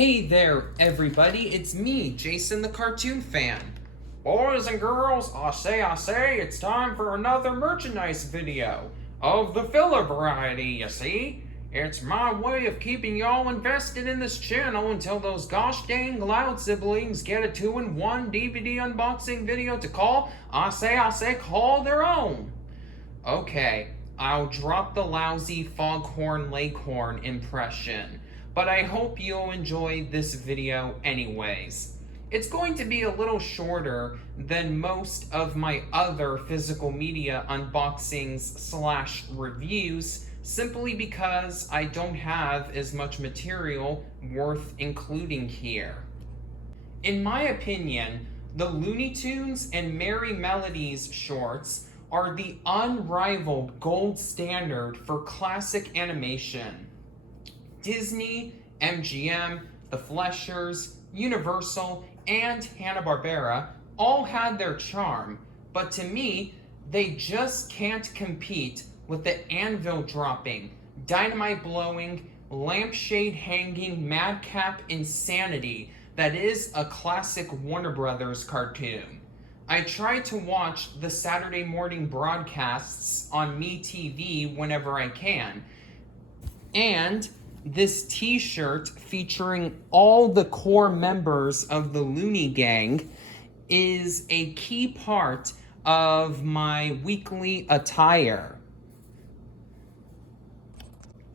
Hey there, everybody. It's me, Jason the Cartoon Fan. Boys and girls, I say, it's time for another merchandise video of the filler variety, you see? It's my way of keeping y'all invested in this channel until those gosh dang loud siblings get a 2-in-1 DVD unboxing video to call, call their own. Okay, I'll drop the lousy foghorn leghorn impression, but I hope you'll enjoy this video anyways. It's going to be a little shorter than most of my other physical media unboxings / reviews, simply because I don't have as much material worth including here. In my opinion, the Looney Tunes and Merry Melodies shorts are the unrivaled gold standard for classic animation. Disney, MGM, the Fleshers, Universal, and Hanna-Barbera all had their charm, but to me, they just can't compete with the anvil dropping, dynamite blowing, lampshade hanging madcap insanity that is a classic Warner Brothers cartoon. I try to watch the Saturday morning broadcasts on MeTV whenever I can, and this t-shirt featuring all the core members of the Looney gang is a key part of my weekly attire.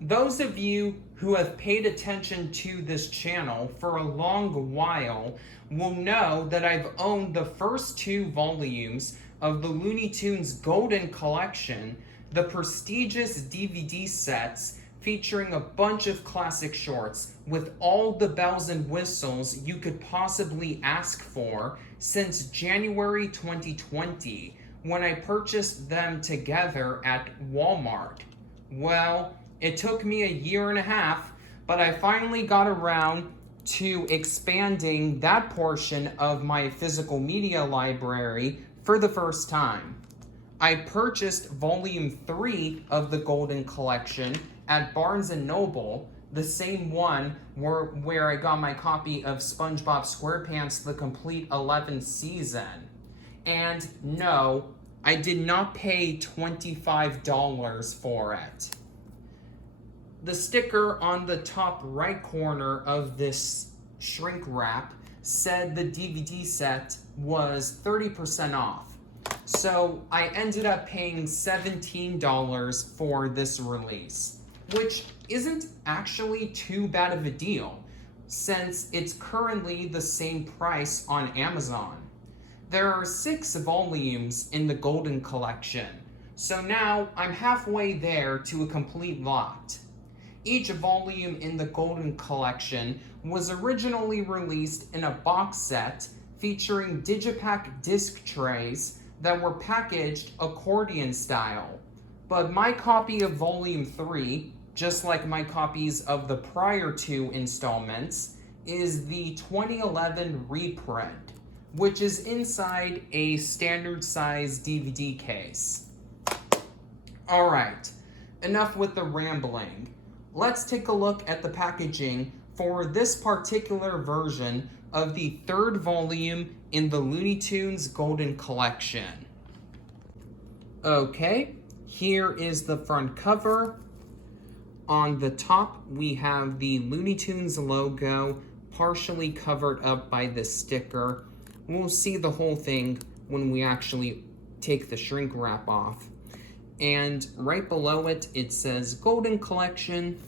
Those of you who have paid attention to this channel for a long while will know that I've owned the first 2 volumes of the Looney Tunes Golden Collection, the prestigious DVD sets featuring a bunch of classic shorts with all the bells and whistles you could possibly ask for since January 2020, when I purchased them together at Walmart. Well, it took me a year and a half, but I finally got around to expanding that portion of my physical media library for the first time. I purchased volume 3 of the Golden Collection at Barnes & Noble, the same one where I got my copy of SpongeBob SquarePants The Complete 11th Season. And no, I did not pay $25 for it. The sticker on the top right corner of this shrink wrap said the DVD set was 30% off. So I ended up paying $17 for this release, which isn't actually too bad of a deal, since it's currently the same price on Amazon. There are 6 volumes in the Golden Collection, so now I'm halfway there to a complete lot. Each volume in the Golden Collection was originally released in a box set featuring digipack disc trays that were packaged accordion style. But my copy of Volume 3, just like my copies of the prior 2 installments, is the 2011 reprint, which is inside a standard size DVD case. Alright, enough with the rambling. Let's take a look at the packaging for this particular version of the 3rd volume in the Looney Tunes Golden Collection. Okay, here is the front cover. On the top, we have the Looney Tunes logo partially covered up by this sticker. We'll see the whole thing when we actually take the shrink wrap off. And right below it, it says Golden Collection.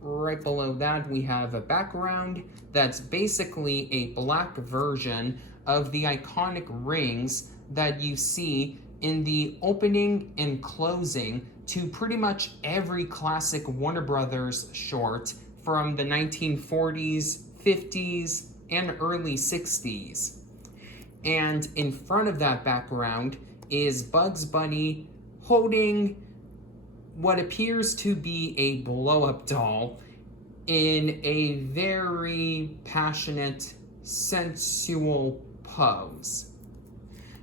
Right below that, we have a background that's basically a black version of the iconic rings that you see in the opening and closing to pretty much every classic Warner Brothers short from the 1940s, 50s, and early 60s. And in front of that background is Bugs Bunny holding what appears to be a blow-up doll in a very passionate, sensual pose.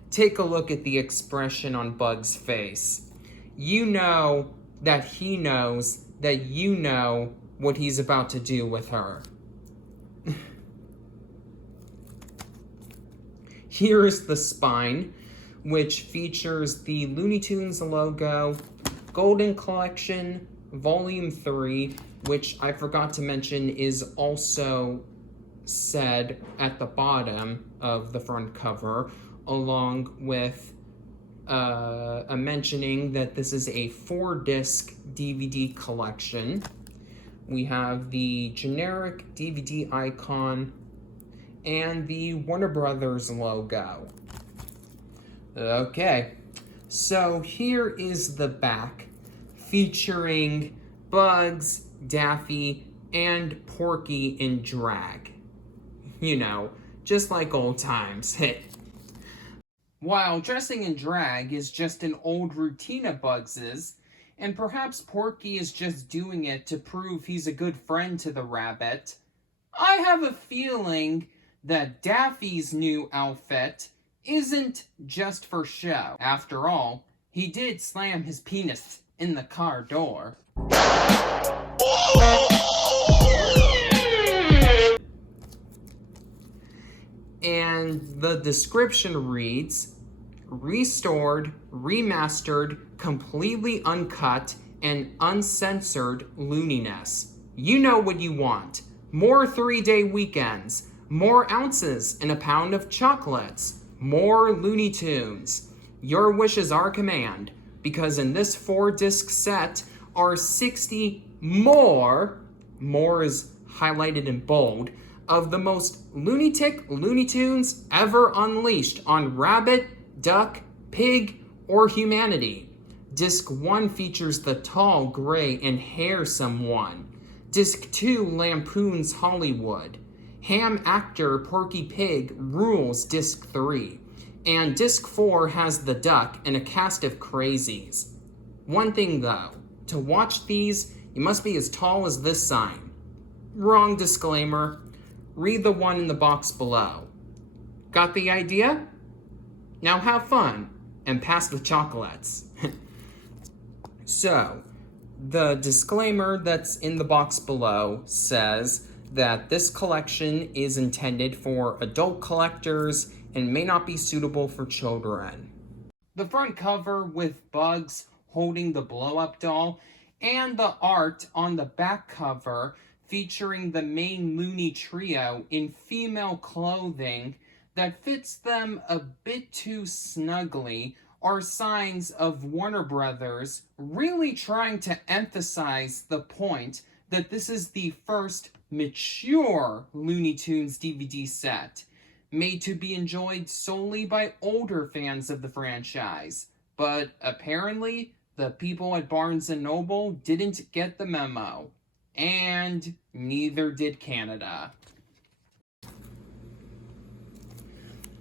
Take a look at the expression on Bug's face. You know that he knows that you know what he's about to do with her. here is the spine, which features the Looney Tunes logo, Golden Collection, Volume 3, which I forgot to mention is also said at the bottom of the front cover, along with a mentioning that this is a 4-disc DVD collection. We have the generic DVD icon and the Warner Brothers logo. Okay, so here is the back, featuring Bugs, Daffy, and Porky in drag. You know, just like old times. While dressing in drag is just an old routine of Bugs's, and perhaps Porky is just doing it to prove he's a good friend to the rabbit, I have a feeling that Daffy's new outfit isn't just for show. After all, he did slam his penis in the car door. And the description reads, restored, remastered, completely uncut, and uncensored Looniness. You know what you want. More 3-day weekends, more ounces in a pound of chocolates, more Looney Tunes. Your wish is our command, because in this 4-disc set are 60 more is highlighted in bold, of the most lunatic Looney Tunes ever unleashed on rabbit, duck, pig, or humanity. Disc 1 features the tall, gray, and handsome one. Disc 2 lampoons Hollywood. Ham actor Porky Pig rules Disc 3. And Disc 4 has the duck and a cast of crazies. One thing though, to watch these, you must be as tall as this sign. Wrong disclaimer. Read the one in the box below. Got the idea? Now have fun and pass the chocolates. So, the disclaimer that's in the box below says that this collection is intended for adult collectors and may not be suitable for children. The front cover with Bugs holding the blow-up doll and the art on the back cover featuring the main Looney trio in female clothing that fits them a bit too snugly are signs of Warner Brothers really trying to emphasize the point that this is the first mature Looney Tunes DVD set, made to be enjoyed solely by older fans of the franchise. But apparently, the people at Barnes & Noble didn't get the memo. And neither did Canada.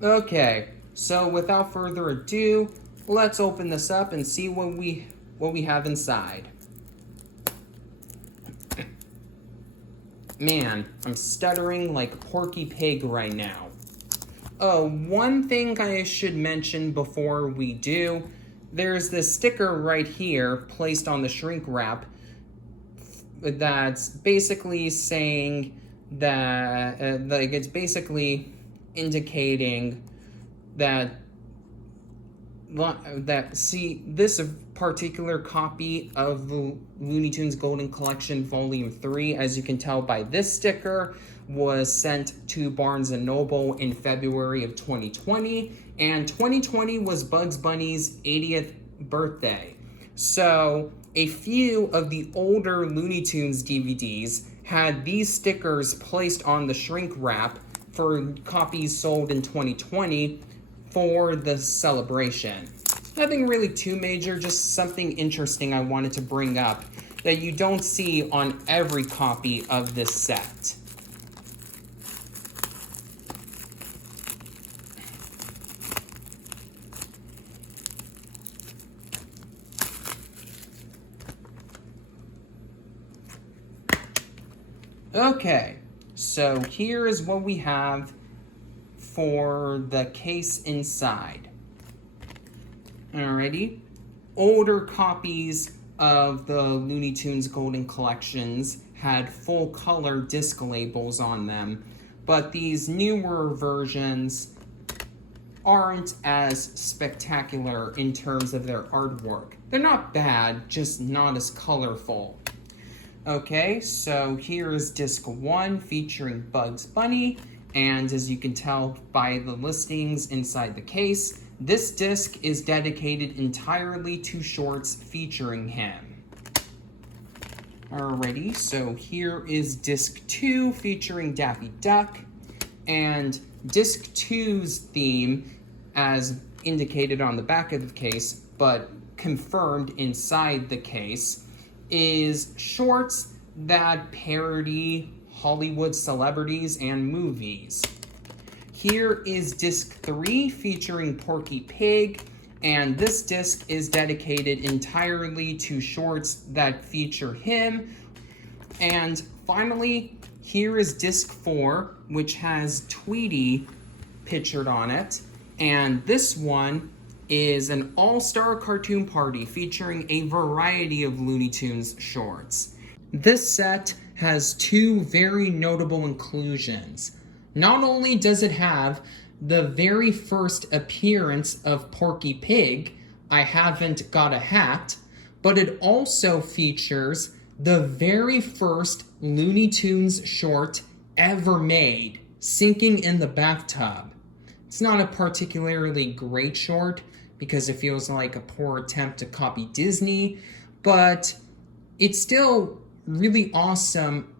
Okay, so without further ado, let's open this up and see what we have inside. Man, I'm stuttering like Porky Pig right now. Oh, one thing I should mention before we do, there's this sticker right here placed on the shrink wrap that's basically saying that, it's basically indicating that this particular copy of the Looney Tunes Golden Collection Volume 3, as you can tell by this sticker, was sent to Barnes & Noble in February of 2020, and 2020 was Bugs Bunny's 80th birthday. So, a few of the older Looney Tunes DVDs had these stickers placed on the shrink wrap for copies sold in 2020 for the celebration. Nothing really too major, just something interesting I wanted to bring up that you don't see on every copy of this set. Okay, so here is what we have for the case inside. Alrighty. Older copies of the Looney Tunes Golden Collections had full color disc labels on them, but these newer versions aren't as spectacular in terms of their artwork. They're not bad, just not as colorful. Okay, so here is disc 1 featuring Bugs Bunny, and as you can tell by the listings inside the case, this disc is dedicated entirely to shorts featuring him. Alrighty, so here is disc 2 featuring Daffy Duck, and disc 2's theme, as indicated on the back of the case, but confirmed inside the case, is shorts that parody Hollywood celebrities and movies. Here is disc 3 featuring Porky Pig, and this disc is dedicated entirely to shorts that feature him. And finally, here is disc 4, which has Tweety pictured on it, and this one is an all-star cartoon party featuring a variety of Looney Tunes shorts. This set has 2 very notable inclusions. Not only does it have the very first appearance of Porky Pig, I Haven't Got a Hat, but it also features the very first Looney Tunes short ever made, Sinking in the Bathtub. It's not a particularly great short because it feels like a poor attempt to copy Disney, but it's still really awesome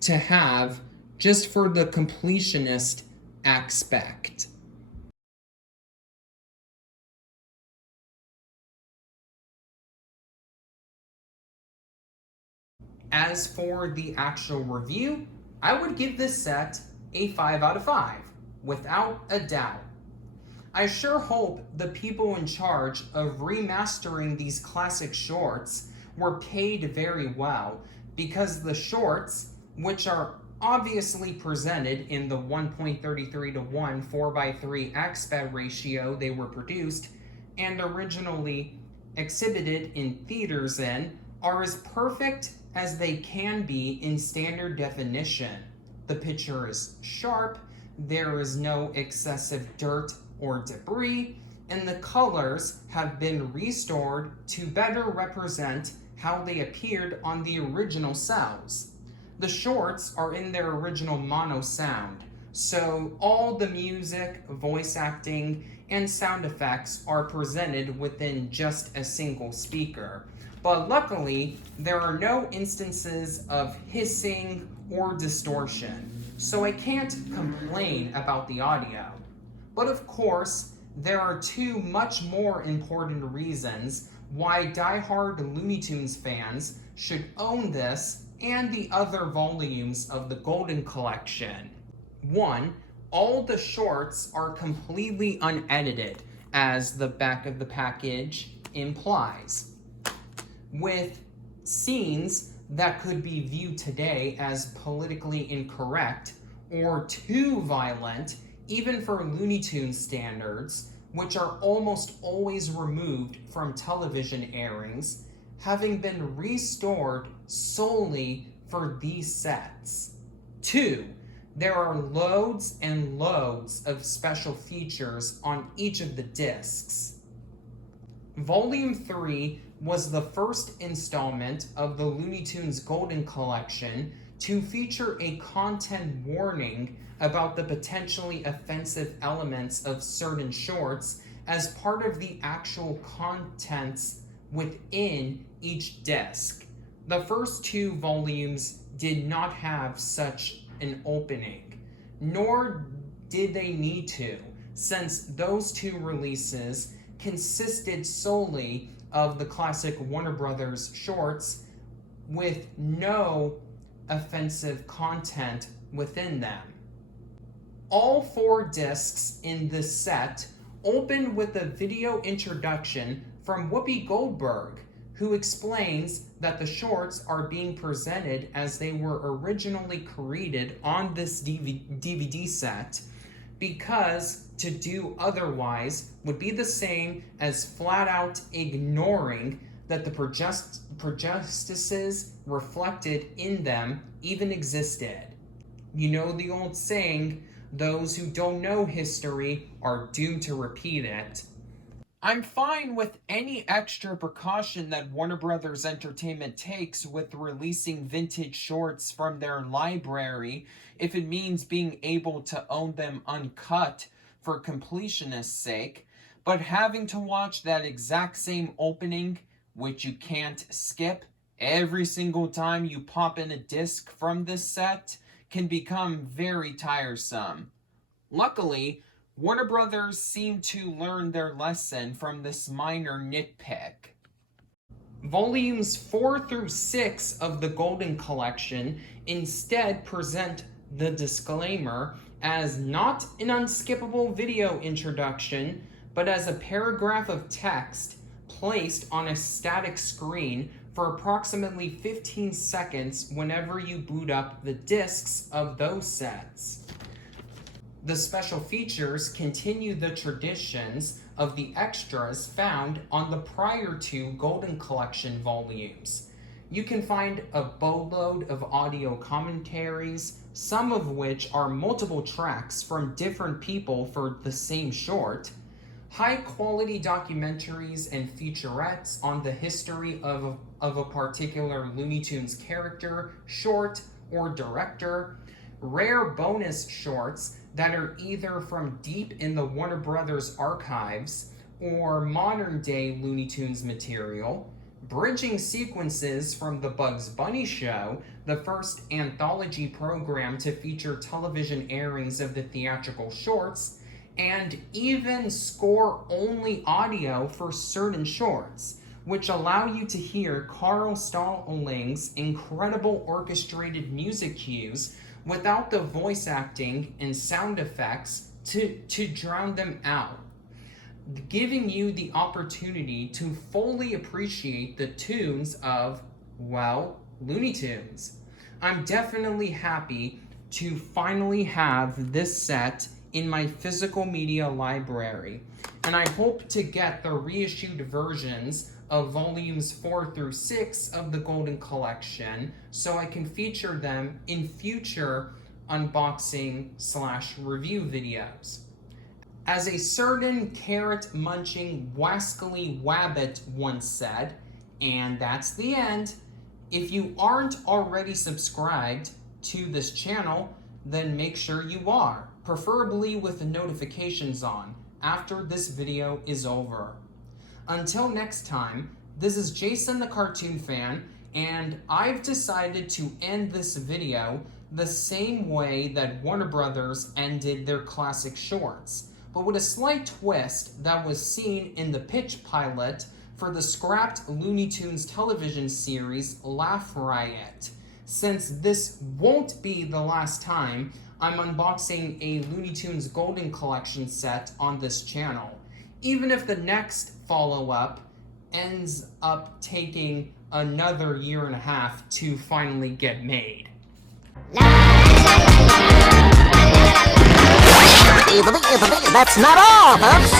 to have just for the completionist aspect. As for the actual review, I would give this set a 5 out of 5, without a doubt. I sure hope the people in charge of remastering these classic shorts were paid very well, because the shorts, which are obviously presented in the 1.33 to 1 4:3 aspect ratio they were produced and originally exhibited in theaters in, are as perfect as they can be in standard definition. The picture is sharp, there is no excessive dirt or debris, and the colors have been restored to better represent how they appeared on the original cells. The shorts are in their original mono sound, so all the music, voice acting, and sound effects are presented within just a single speaker. But luckily, there are no instances of hissing or distortion, so I can't complain about the audio. But of course, there are 2 much more important reasons why die-hard Looney Tunes fans should own this and the other volumes of the Golden Collection. 1, all the shorts are completely unedited, as the back of the package implies, with scenes that could be viewed today as politically incorrect or too violent, even for Looney Tunes standards, which are almost always removed from television airings, having been restored solely for these sets. 2, there are loads and loads of special features on each of the discs. Volume 3 was the first installment of the Looney Tunes Golden Collection to feature a content warning about the potentially offensive elements of certain shorts as part of the actual contents within each disc. The first 2 volumes did not have such an opening, nor did they need to, since those 2 releases consisted solely of the classic Warner Brothers shorts with no offensive content within them. All 4 discs in this set open with a video introduction from Whoopi Goldberg, who explains that the shorts are being presented as they were originally created on this DVD set, because to do otherwise would be the same as flat out ignoring that the prejudices reflected in them even existed. You know the old saying, those who don't know history are doomed to repeat it. I'm fine with any extra precaution that Warner Brothers Entertainment takes with releasing vintage shorts from their library if it means being able to own them uncut for completionist's sake, but having to watch that exact same opening, which you can't skip, every single time you pop in a disc from this set can become very tiresome. Luckily, Warner Brothers seemed to learn their lesson from this minor nitpick. Volumes 4 through 6 of the Golden Collection instead present the disclaimer as not an unskippable video introduction, but as a paragraph of text placed on a static screen for approximately 15 seconds whenever you boot up the discs of those sets. The special features continue the traditions of the extras found on the prior two Golden Collection volumes. You can find a boatload of audio commentaries, some of which are multiple tracks from different people for the same short, high-quality documentaries and featurettes on the history of a particular Looney Tunes character, short, or director, rare bonus shorts that are either from deep in the Warner Brothers archives or modern-day Looney Tunes material, bridging sequences from The Bugs Bunny Show, the first anthology program to feature television airings of the theatrical shorts, and even score-only audio for certain shorts, which allow you to hear Carl Stalling's incredible orchestrated music cues without the voice acting and sound effects to drown them out, giving you the opportunity to fully appreciate the tunes of, well, Looney Tunes. I'm definitely happy to finally have this set in my physical media library, and I hope to get the reissued versions of volumes 4 through 6 of the Golden Collection so I can feature them in future unboxing/review videos. As a certain carrot-munching wascally wabbit once said, and that's the end, if you aren't already subscribed to this channel, then make sure you are, preferably with the notifications on, after this video is over. Until next time, this is Jason the Cartoon Fan, and I've decided to end this video the same way that Warner Brothers ended their classic shorts, but with a slight twist that was seen in the pitch pilot for the scrapped Looney Tunes television series Laugh Riot, since this won't be the last time I'm unboxing a Looney Tunes Golden Collection set on this channel, even if the next follow-up ends up taking another 1.5 years to finally get made. That's not all, folks.